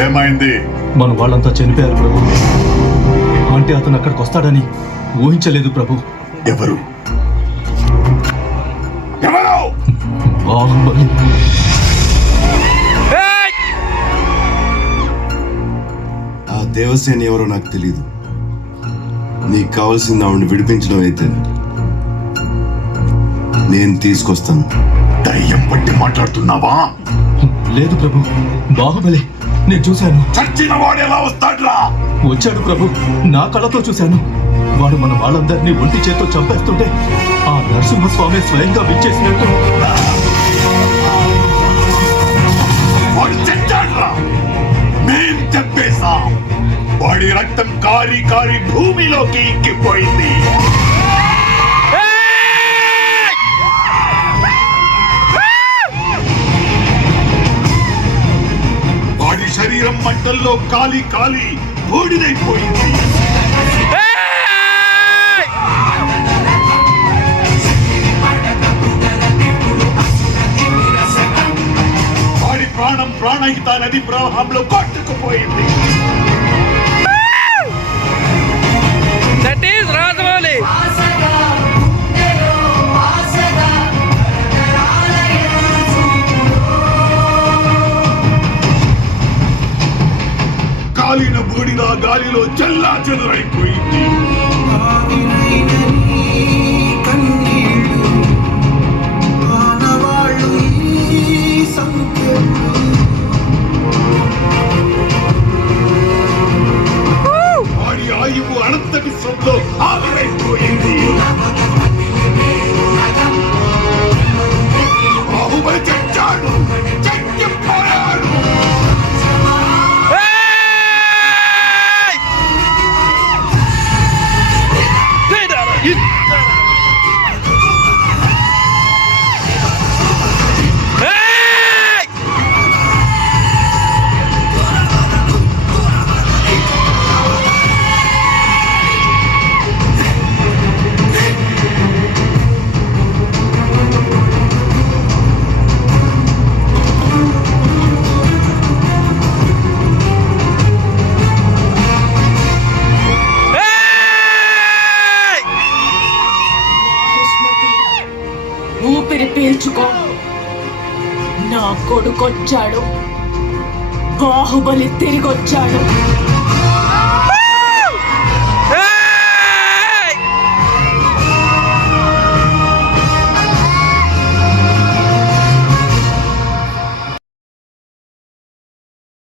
ఏమైంది? మన వాళ్ళంతా చనిపోయారు ప్రభు. అంటే అతను అక్కడికి వస్తాడని ఊహించలేదు ప్రభు. ఎవరు? ఎవరు? బాహుబలి. ఆ దేవసేన ఎవరో నాకు తెలియదు. నీకు కావాల్సింది ఆవిడని విడిపించడం అయితే నేను తీసుకొస్తాను. దయ్యం పట్టి మాట్లాడుతున్నావా? లేదు ప్రభు, బాహుబలి. నేను చూశాను. చచ్చిన వాడు ఎలా వస్తాడ్రా? వచ్చాడు ప్రభు, నా కళ్ళతో చూశాను. వాడు మన వాళ్ళందరినీ ఒంటి చేత్తో చంపేస్తుంటే ఆ నరసింహస్వామి స్వయంగా విచ్చేసినట్టు. వాడు చచ్చాడ్రా, మేం చంపేశాం. వాడి రక్తం కారి కారి భూమిలోకి ఇంకిపోయింది. వాడి శరీరం మంటల్లో కాలి కాలి బూడిదైపోయింది. వాడి ప్రాణం ప్రాణహిత నది ప్రవాహంలో కొట్టుకుపోయింది. That is Rajamoli. కాలిన బూడిద గాలిలో చల్లా చెదురైపోయింది. వాడి ఆయువు అనంత విశ్వంలో ఆవిరైపోయింది. బాహుబలి చచ్చాడు, చచ్చిపోయాడు. ఊపిరి పీల్చుకో. నా కొడుకొచ్చాడు, బాహుబలి తిరిగొచ్చాడు.